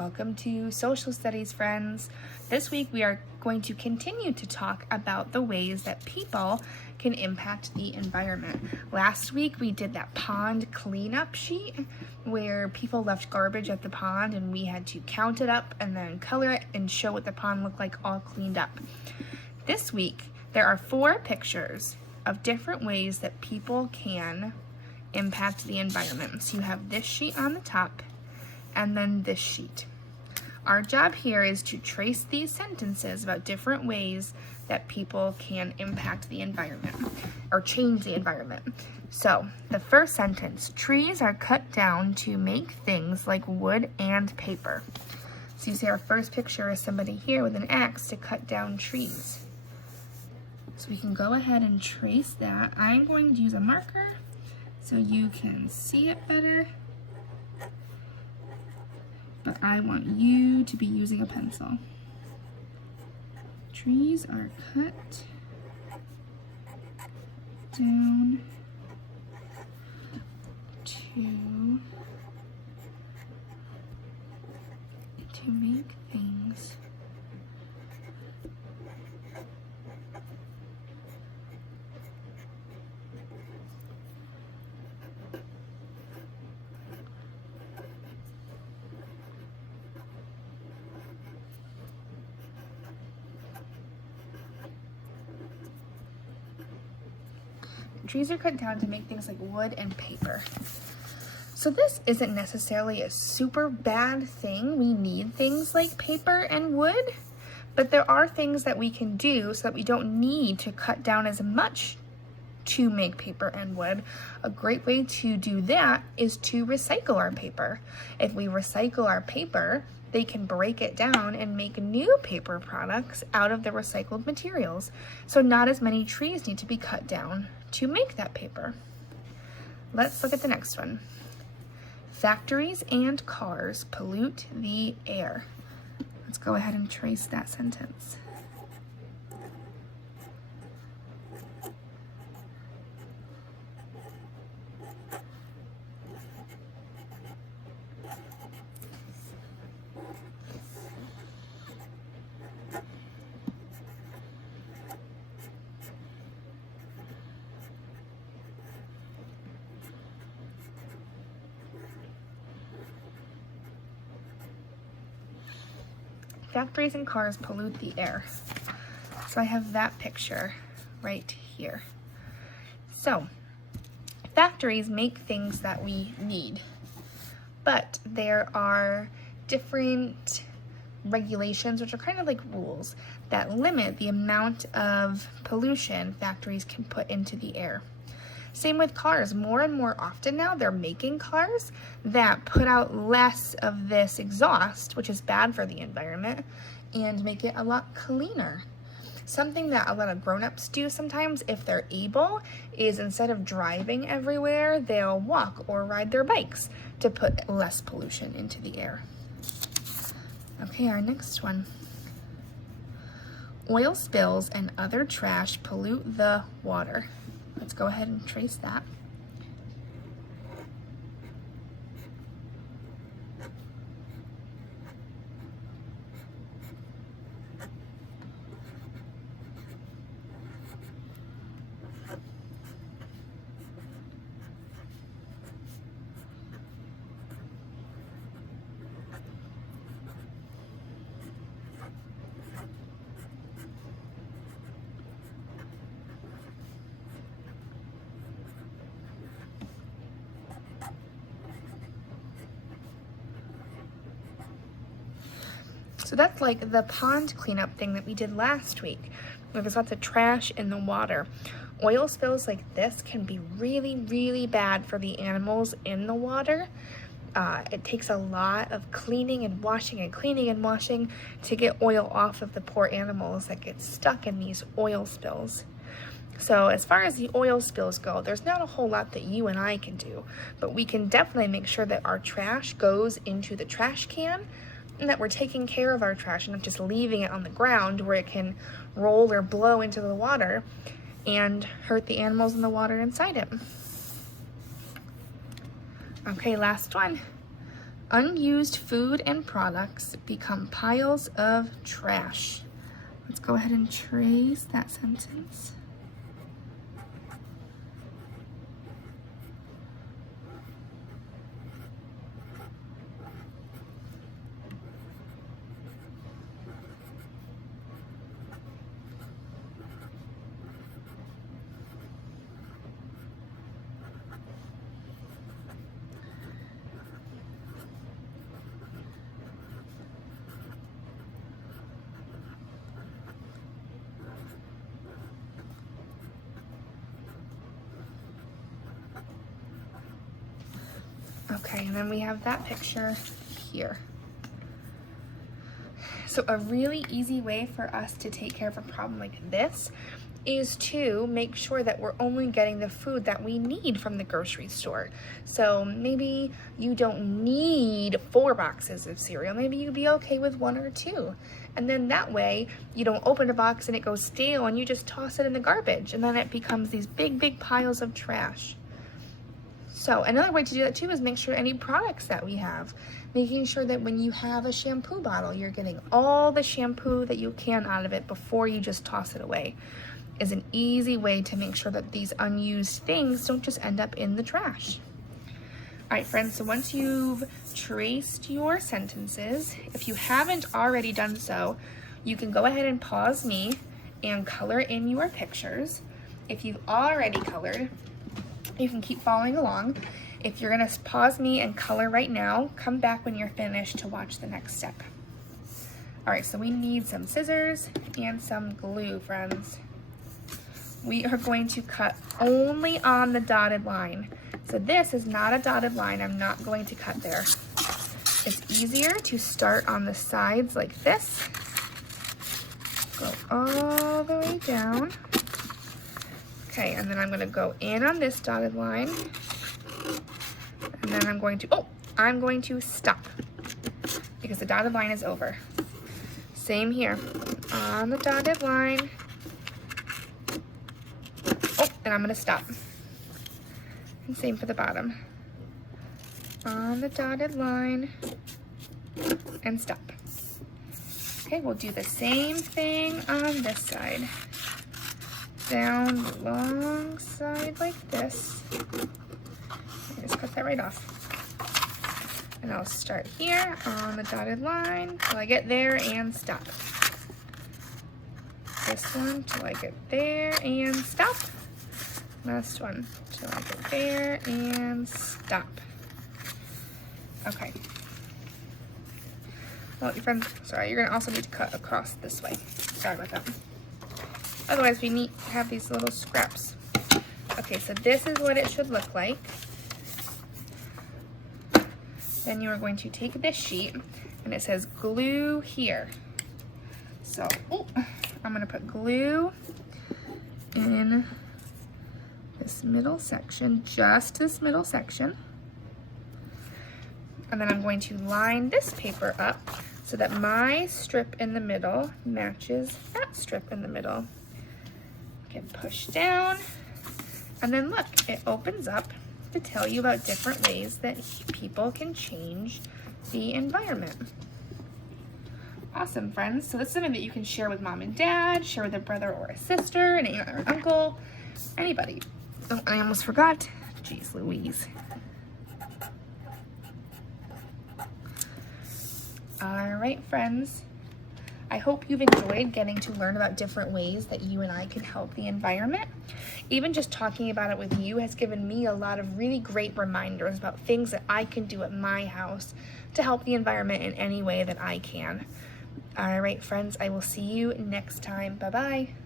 Welcome to Social Studies, friends. This week we are going to continue to talk about the ways that people can impact the environment. Last week we did that pond cleanup sheet where people left garbage at the pond and we had to count it up and then color it and show what the pond looked like all cleaned up. This week there are 4 pictures of different ways that people can impact the environment. So you have this sheet on the top and then this sheet. Our job here is to trace these sentences about different ways that people can impact the environment or change the environment. So the first sentence, trees are cut down to make things like wood and paper. So you see our first picture is somebody here with an axe to cut down trees. So we can go ahead and trace that. I'm going to use a marker so you can see it better. But I want you to be using a pencil. Trees are cut down to make things Trees are cut down to make things like wood and paper. So this isn't necessarily a super bad thing. We need things like paper and wood, but there are things that we can do so that we don't need to cut down as much to make paper and wood. A great way to do that is to recycle our paper. If we recycle our paper, they can break it down and make new paper products out of the recycled materials. So not as many trees need to be cut down to make that paper. Let's look at the next one. Factories and cars pollute the air. Let's go ahead and trace that sentence. Factories and cars pollute the air. So I have that picture right here. So factories make things that we need, but there are different regulations, which are kind of like rules, that limit the amount of pollution factories can put into the air. Same with cars. More and more often now, they're making cars that put out less of this exhaust, which is bad for the environment, and make it a lot cleaner. Something that a lot of grown-ups do sometimes, if they're able, is instead of driving everywhere, they'll walk or ride their bikes to put less pollution into the air. Okay, our next one. Oil spills and other trash pollute the water. Let's go ahead and trace that. So that's like the pond cleanup thing that we did last week, where there's lots of trash in the water. Oil spills like this can be really, really bad for the animals in the water. It takes a lot of cleaning and washing and cleaning and washing to get oil off of the poor animals that get stuck in these oil spills. So as far as the oil spills go, there's not a whole lot that you and I can do, but we can definitely make sure that our trash goes into the trash can and that we're taking care of our trash and not just leaving it on the ground where it can roll or blow into the water and hurt the animals in the water inside it. Okay, last one. Unused food and products become piles of trash. Let's go ahead and trace that sentence. Okay, and then we have that picture here. So a really easy way for us to take care of a problem like this is to make sure that we're only getting the food that we need from the grocery store. So maybe you don't need 4 boxes of cereal. Maybe you'd be okay with 1 or 2. And then that way you don't open a box and it goes stale and you just toss it in the garbage. And then it becomes these big, big piles of trash. So another way to do that too is make sure any products that we have, making sure that when you have a shampoo bottle, you're getting all the shampoo that you can out of it before you just toss it away, is an easy way to make sure that these unused things don't just end up in the trash. All right, friends, so once you've traced your sentences, if you haven't already done so, you can go ahead and pause me and color in your pictures. If you've already colored, you can keep following along. If you're gonna pause me and color right now, come back when you're finished to watch the next step. All right, so we need some scissors and some glue, friends. We are going to cut only on the dotted line. So this is not a dotted line. I'm not going to cut there. It's easier to start on the sides like this. Go all the way down. Okay, and then I'm gonna go in on this dotted line. And then I'm going to stop because the dotted line is over. Same here, on the dotted line. Oh, and I'm gonna stop. And same for the bottom. On the dotted line and stop. Okay, we'll do the same thing on this side. Down the long side like this. Just cut that right off. And I'll start here on the dotted line till I get there and stop. This one till I get there and stop. Last one till I get there and stop. Okay. Well, your friends, sorry, you're gonna also need to cut across this way. Sorry about that. Otherwise, we need to have these little scraps. Okay, so this is what it should look like. Then you are going to take this sheet, and it says glue here. So, I'm gonna put glue in this middle section, just this middle section. And then I'm going to line this paper up so that my strip in the middle matches that strip in the middle. Can push down, and then look, it opens up to tell you about different ways that people can change the environment. Awesome, friends. So this is something that you can share with mom and dad, share with a brother or a sister, an aunt or an uncle, anybody. Oh, I almost forgot. Jeez Louise. All right, friends. I hope you've enjoyed getting to learn about different ways that you and I can help the environment. Even just talking about it with you has given me a lot of really great reminders about things that I can do at my house to help the environment in any way that I can. All right, friends, I will see you next time. Bye-bye.